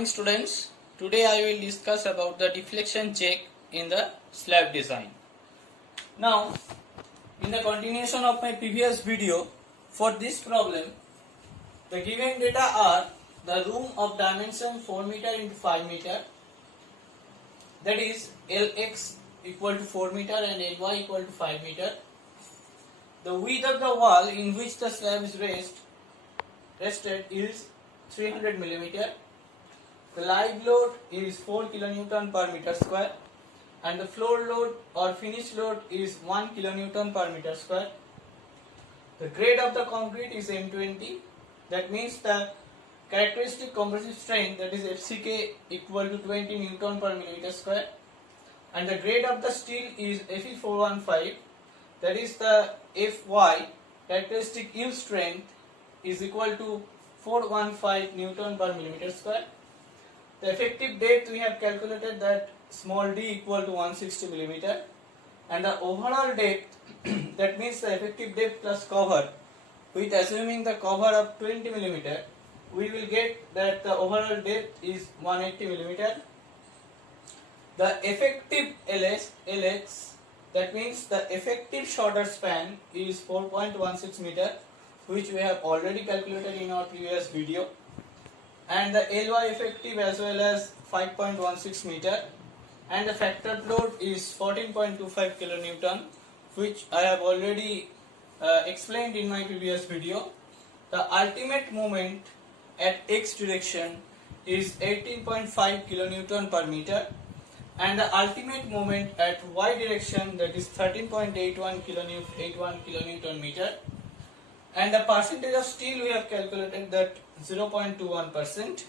morning students. Today I will discuss about the deflection check in the slab design. Now in the continuation of my previous video, for this problem the given data are the room of dimension 4 meter into 5 meter, that is Lx equal to 4 meter and Ly equal to 5 meter. The width of the wall in which the slab is rested is 300 millimeter. The live load is 4 kilonewton per meter square and the floor load or finish load is 1 kilonewton per meter square. The grade of the concrete is M20, that means the characteristic compressive strength, that is FCK, equal to 20 Newton per millimeter square, and the grade of the steel is Fe415, that is the Fy, characteristic yield strength, is equal to 415 Newton per millimeter square. The effective depth we have calculated that small d equal to 160 millimeter, and the overall depth that means the effective depth plus cover, with assuming the cover of 20 millimeter, we will get that the overall depth is 180 millimeter. The effective LX, that means the effective shoulder span is 4.16 meter, which we have already calculated in our previous video, and the Ly effective as well as 5.16 meter, and the factor load is 14.25 kilonewton, which I have already explained in my previous video. The ultimate moment at x direction is 18.5 kilonewton per meter, and the ultimate moment at y direction, that is 13.81 kilonewton meter, and the percentage of steel we have calculated that 0.21%,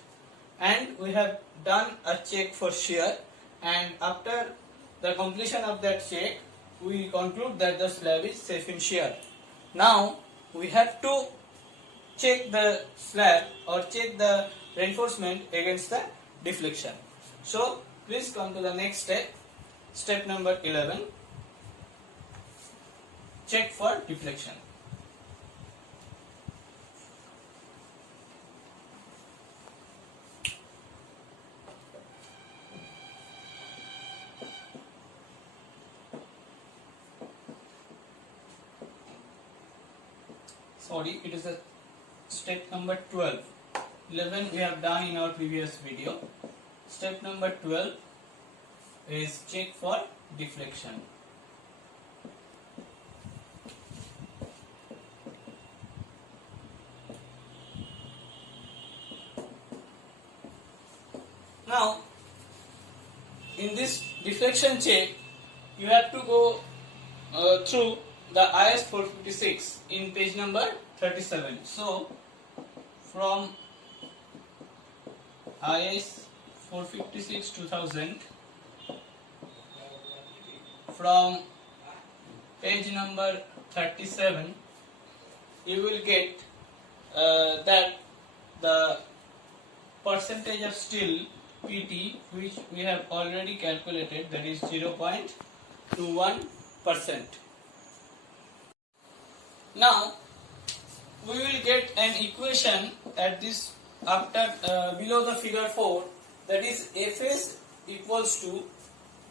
and we have done a check for shear, and after the completion of that check we conclude that the slab is safe in shear. Now we have to check the slab or check the reinforcement against the deflection. So please come to the next step number 11, check for deflection. Sorry, it is a step number 12. 11 we have done in our previous video. Step number 12 is check for deflection. Now in this deflection check you have to go through the IS 456 in page number 37. So from IS 456 2000, from page number 37, you will get that the percentage of steel PT, which we have already calculated, that is 0.21%. Now we will get an equation at this after below the figure 4, that is Fs equals to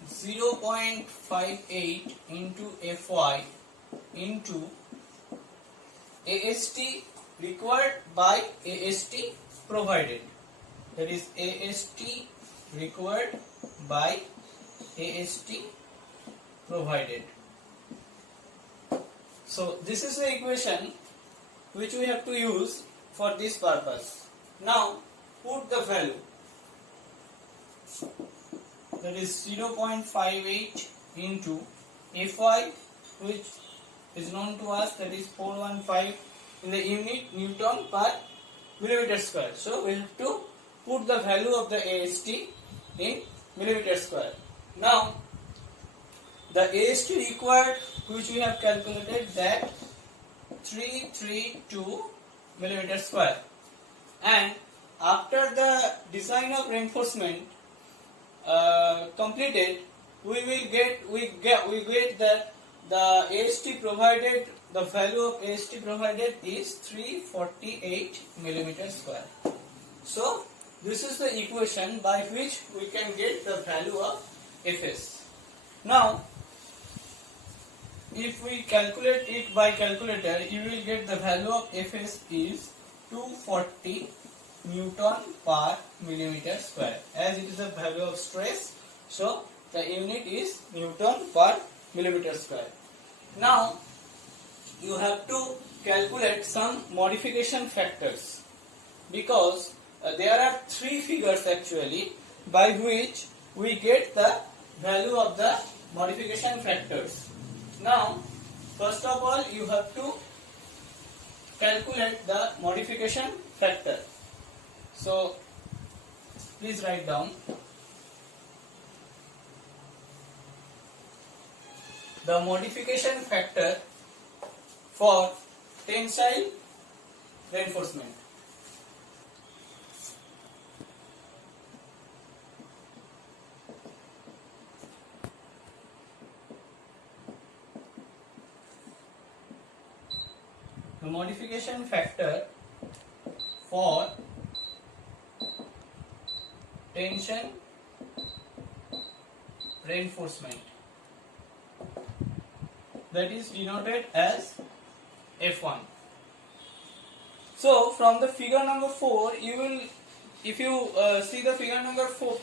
0.58 into Fy into AST required by AST provided, that is AST required by AST provided. So this is the equation which we have to use for this purpose. Now put the value, that is 0.58 into Fy, which is known to us, that is 415 in the unit Newton per millimeter square. So we have to put the value of the AST in millimeter square. Now the AST required, which we have calculated, that 332 millimeter square, and after the design of reinforcement completed, we get that the AST provided, the value of AST provided is 348 millimeter square. So this is the equation by which we can get the value of Fs. Now, if we calculate it by calculator, you will get the value of Fs is 240 Newton per millimeter square. As it is the value of stress, so the unit is Newton per millimeter square. Now, you have to calculate some modification factors, because there are three figures actually by which we get the value of the modification factors. Now, first of all, you have to calculate the modification factor. So, please write down. The modification factor for tensile reinforcement. The modification factor for tension reinforcement, that is denoted as F1. So from the figure number 4, you will, if you see the figure number 4,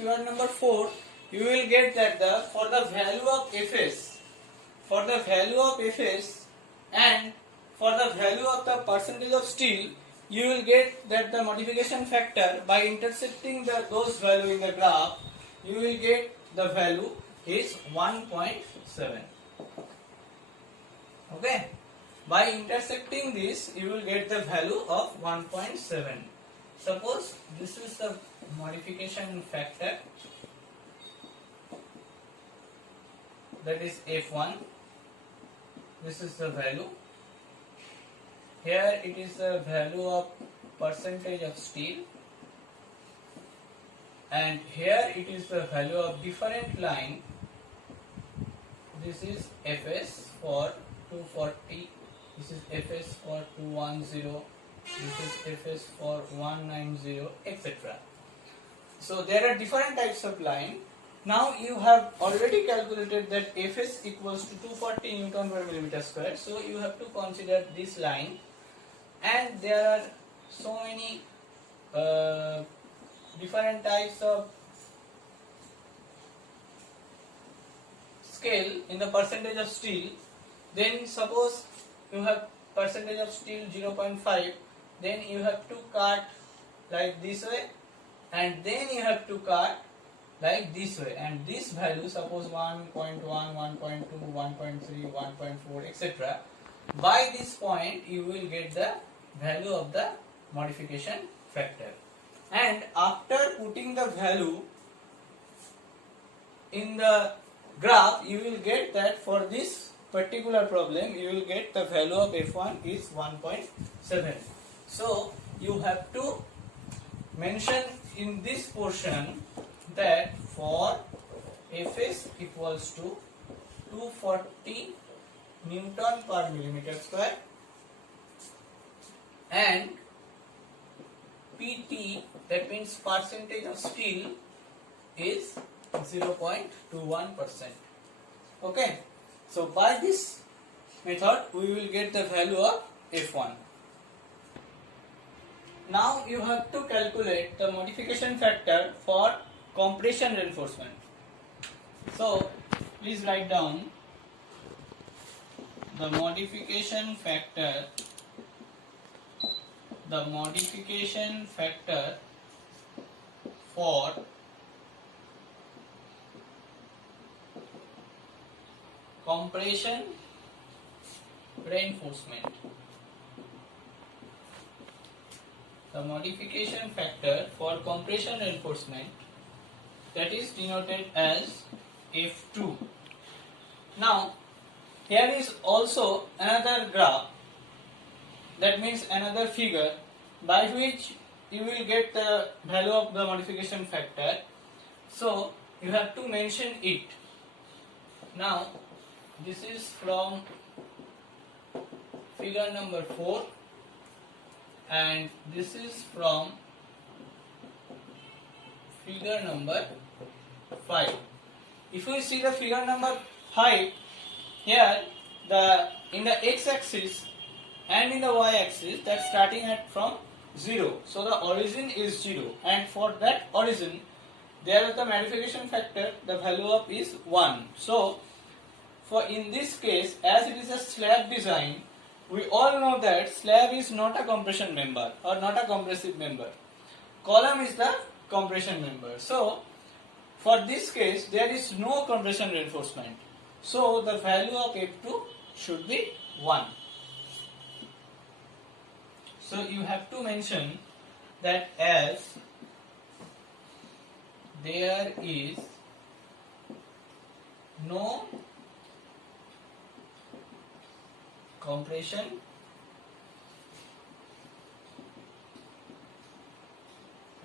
you will get that for the value of Fs, and for the value of the percentage of steel, you will get that the modification factor by intersecting those value in the graph, you will get the value is 1.7. Okay, by intersecting this, you will get the value of 1.7. Suppose this is the modification factor, that is F1. This is the value. Here it is the value of percentage of steel, and here it is the value of different line. This is Fs for 240, this is Fs for 210, this is Fs for 190, etc. So there are different types of line. Now you have already calculated that Fs equals to 240 Newton per millimeter square. So you have to consider this line, and there are so many different types of scale in the percentage of steel. Then suppose you have percentage of steel 0.5, then you have to cut like this way, and then you have to cut like this way, and this value, suppose 1.1, 1.2, 1.3, 1.4, etc. By this point you will get the value of the modification factor, and after putting the value in the graph, you will get that for this particular problem, you will get the value of F1 is 1.7. So you have to mention in this portion that for Fs equals to 240 Newton per millimeter square, and PT, that means percentage of steel, is 0.21%. Okay, so by this method we will get the value of F1. Now you have to calculate the modification factor for compression reinforcement. So please write down the modification factor. The modification factor for compression reinforcement. The modification factor for compression reinforcement, that is denoted as F2. Now here is also another graph, that means another figure by which you will get the value of the modification factor. So you have to mention it. Now this is from figure number 4, and this is from figure number 5. If we see the figure number 5, here in the x-axis and in the y-axis, that's starting at from 0. So the origin is 0, and for that origin there is the modification factor, the value of is 1. So for in this case, as it is a slab design, we all know that slab is not a compression member or not a compressive member. Column is the compression member. So for this case there is no compression reinforcement. So the value of F2 should be 1. So you have to mention that as there is no compression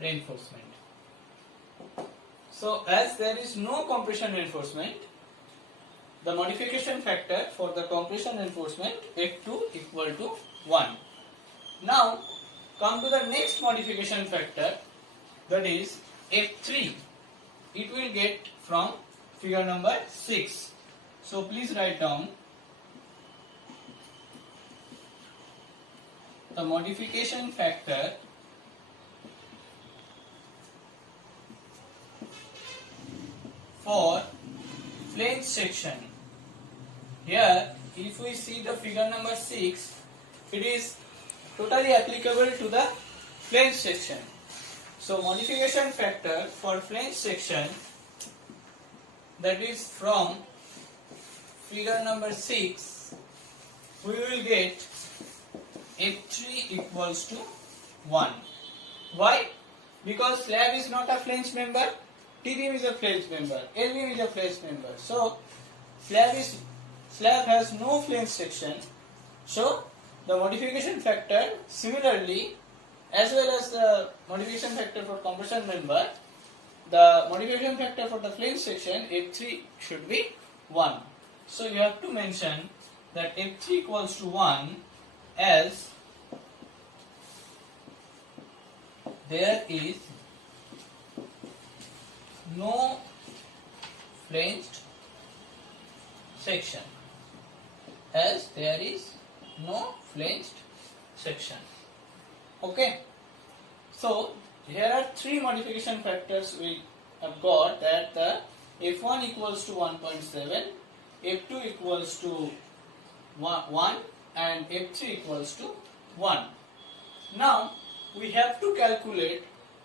reinforcement. So as there is no compression reinforcement, the modification factor for the compression reinforcement F2 equal to 1. Now come to the next modification factor, that is F3. It will get from figure number 6. So please write down the modification factor for flange section. Here if we see the figure number 6, it is totally applicable to the flange section. So modification factor for flange section, that is from figure number 6, we will get F3 equals to 1. Why? Because slab is not a flange member, T-beam is a flange member, L-beam is a flange member. So slab has no flange section. So the modification factor similarly, as well as the modification factor for compression member, the modification factor for the flange section F3 should be 1. So you have to mention that F3 equals to 1 as there is no flanged section. As there is no flanged section. Okay. So here are 3 modification factors we have got, that the F1 equals to 1.7, F2 equals to 1 and F3 equals to 1. Now we have to calculate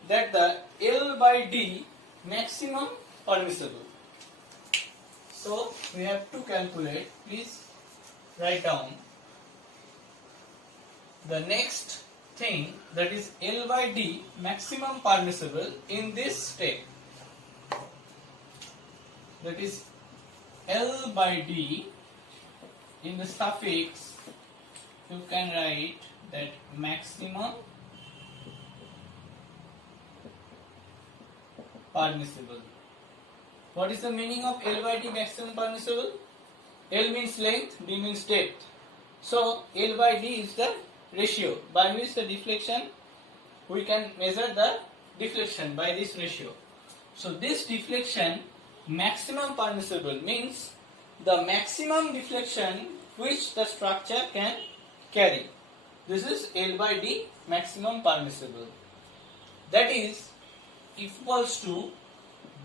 that the L by D maximum permissible. So we have to calculate, please write down the next thing, that is L by D maximum permissible in this step. That is L by D, in the suffix you can write that maximum permissible. What is the meaning of L by D maximum permissible? L means length, D means depth. So L by D is the ratio by which the deflection, we can measure the deflection by this ratio. So this deflection maximum permissible means the maximum deflection which the structure can carry. This is L by D maximum permissible. That is equals to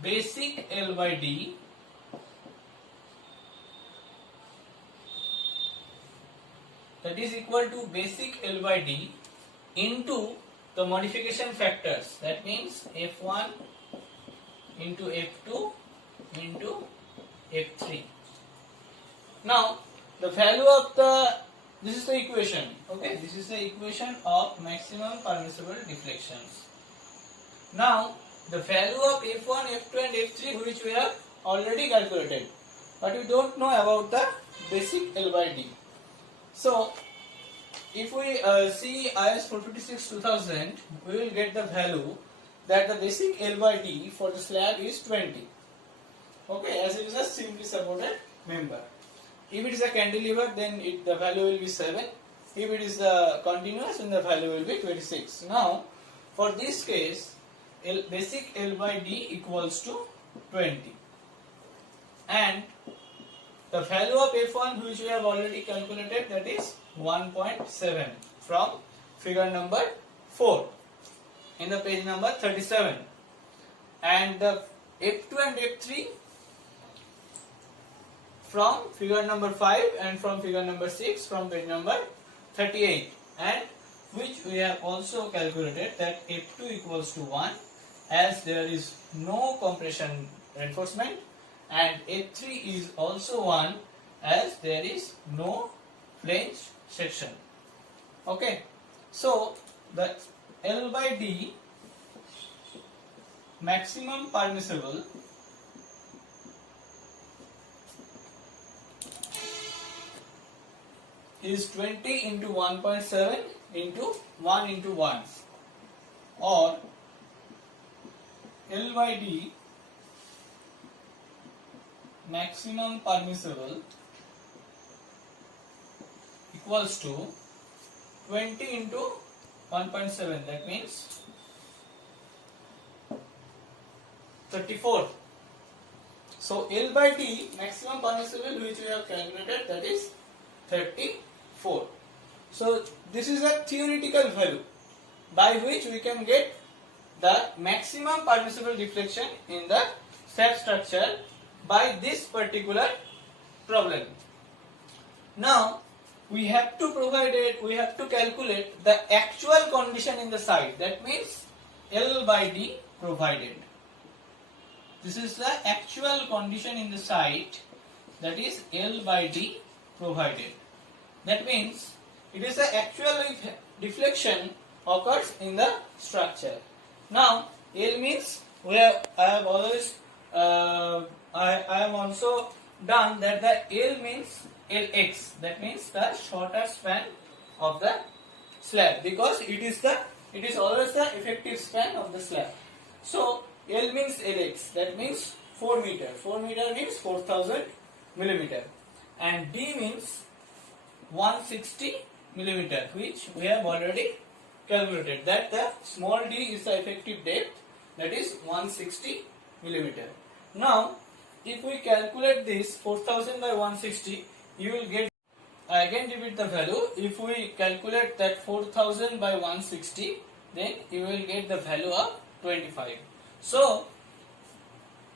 basic L by D basic L by D into the modification factors, that means F1 into F2 into F3. Now the value of this is the equation, okay, this is the equation of maximum permissible deflections. Now the value of F1, F2 and F3 which we have already calculated, but we don't know about the basic L by D. So if we see IS 456-2000, we will get the value that the basic L by D for the slab is 20. Okay, as it is a simply supported member. If it is a cantilever, then the value will be 7. If it is continuous, then the value will be 26. Now, for this case, basic L by D equals to 20, and the value of F1 which we have already calculated, that is 1.7 from figure number 4 in the page number 37, and the F2 and F3 from figure number 5 and from figure number 6 from page number 38, and which we have also calculated that F2 equals to 1 as there is no compression reinforcement, and F3 is also 1 as there is no flange section. Okay, so the L by D maximum permissible is 20 into 1.7 into 1 into 1, or L by D maximum permissible equals to 20 into 1.7, that means 34. So L by D maximum permissible which we have calculated, that is 34. So this is a theoretical value by which we can get the maximum permissible deflection in the slab structure by this particular problem. Now we have to calculate the actual condition in the site, that means L by D provided. This is the actual condition in the site, that is L by D provided. That means it is the actual deflection occurs in the structure. Now L means I have always I am also done that the L means Lx, that means the shorter span of the slab, because it is always the effective span of the slab. So L means Lx, that means 4 meter. 4 meter means 4000 millimeter, and D means 160 millimeter, which we have already calculated that the small d is the effective depth, that is 160 millimeter. Now if we calculate this 4000 by 160, you will get, I again repeat the value, if we calculate that 4000 by 160, then you will get the value of 25. So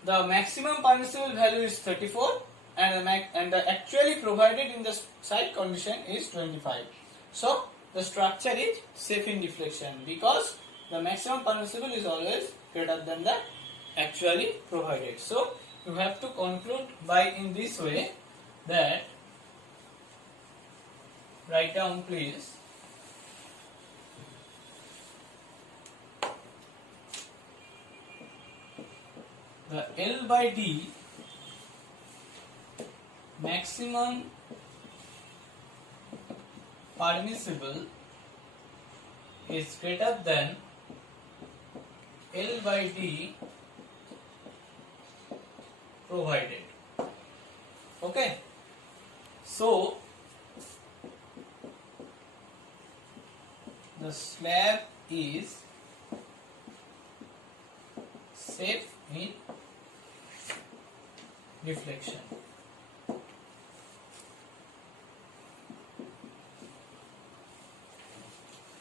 the maximum permissible value is 34 and the actually provided in the site condition is 25. So the structure is safe in deflection because the maximum permissible is always greater than the actually provided. So you have to conclude by in this way that, write down please, the L by D maximum permissible is greater than L by D provided. Okay, so the slab is safe in deflection.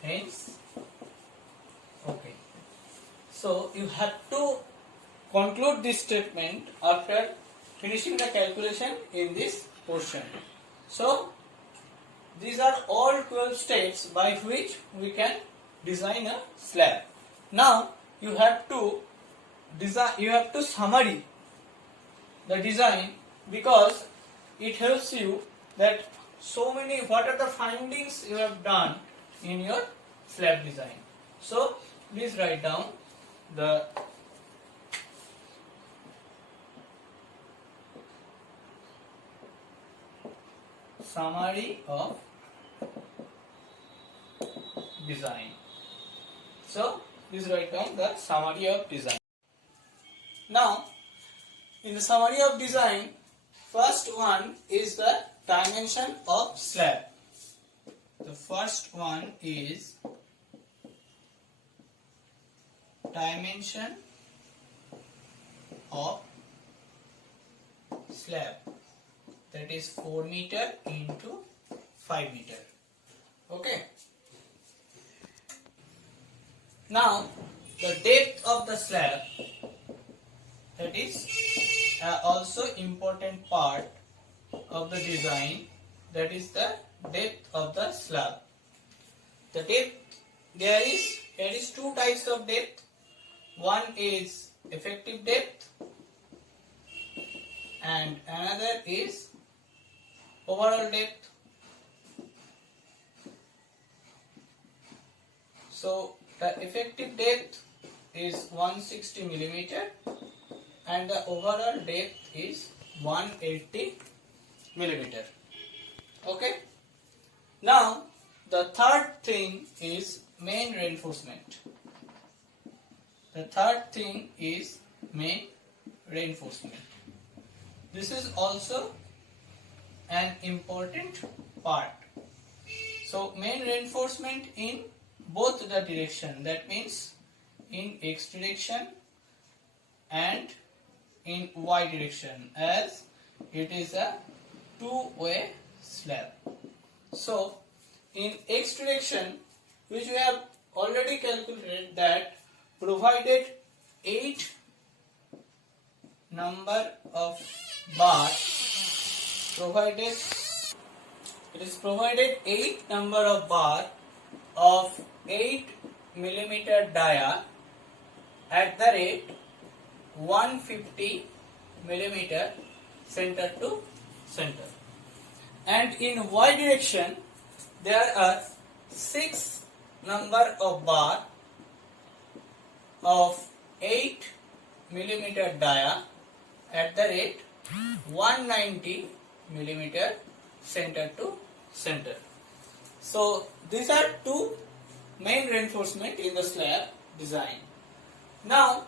Hence, okay. So you have to conclude this statement after finishing the calculation in this portion. So these are all 12 steps by which we can design a slab. Now you have to summary the design, because it helps you that what are the findings you have done in your slab design. So please write down the summary of design. So please write down the summary of design. Now in the summary of design, first one is the dimension of slab. The first one is dimension of slab, that is 4 meter into 5 meter. Okay. Now the depth of the slab, that is also important part of the design, that is the depth of the slab. The depth, there is two types of depth. One is effective depth and another is overall depth. So the effective depth is 160 millimeter and the overall depth is 180 millimeter. Okay. Now the third thing is main reinforcement. The third thing is main reinforcement. This is also an important part. So main reinforcement in both the direction, that means in X direction and in Y direction, as it is a two-way slab. So in X direction, which we have already calculated, that provided 8 number of bar, it is provided 8 number of bar of 8 millimeter dia at the rate 150 millimeter center to center, and in Y direction there are 6 number of bar of 8 millimeter dia at the rate 190 millimeter center to center. So these are two main reinforcement in the slab design. Now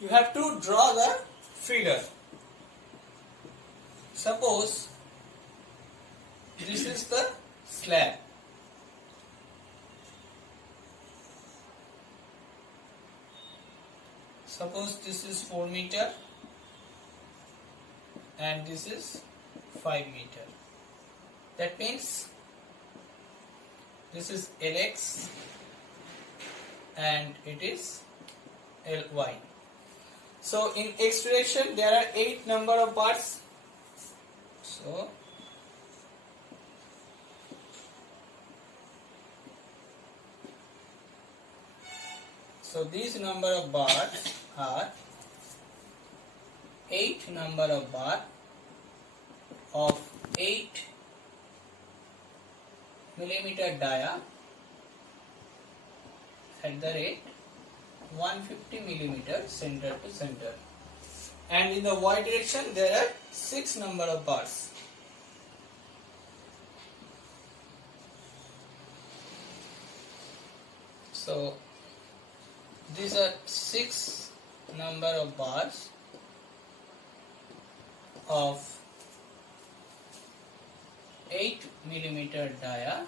you have to draw the figure. Suppose this is the slab. Suppose this is 4 meter and this is 5 meter. That means this is Lx and it is Ly. So in X direction there are 8 number of bars. So these number of bars are 8 number of bar of 8 millimeter dia at the rate 150 millimeter center to center, and in the Y direction there are 6 number of bars. So these are 6 number of bars of 8 millimeter dia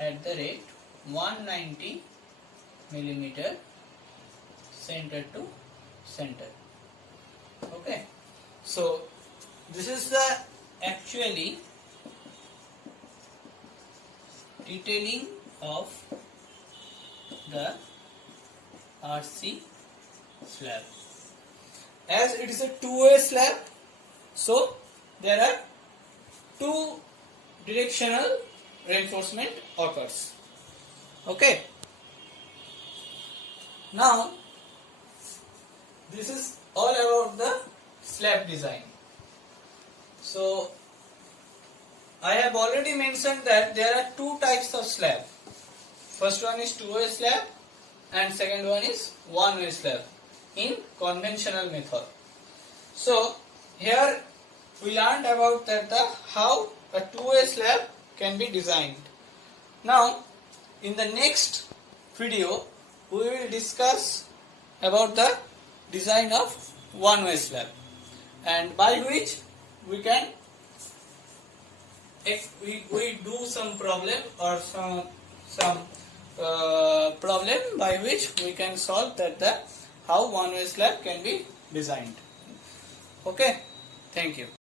at the rate 190 millimeter center to center. Okay, so this is the actually detailing of the RC slab. As it is a two-way slab, so there are 2 directional reinforcement occurs. Okay. Now this is all about the slab design. So I have already mentioned that there are 2 types of slab. First one is two-way slab and second one is one-way slab in conventional method. So here we learned about that how a two-way slab can be designed. Now in the next video we will discuss about the design of one-way slab, and by which we can we do some problem or some problem by which we can solve that the how one way slab can be designed. Okay, thank you.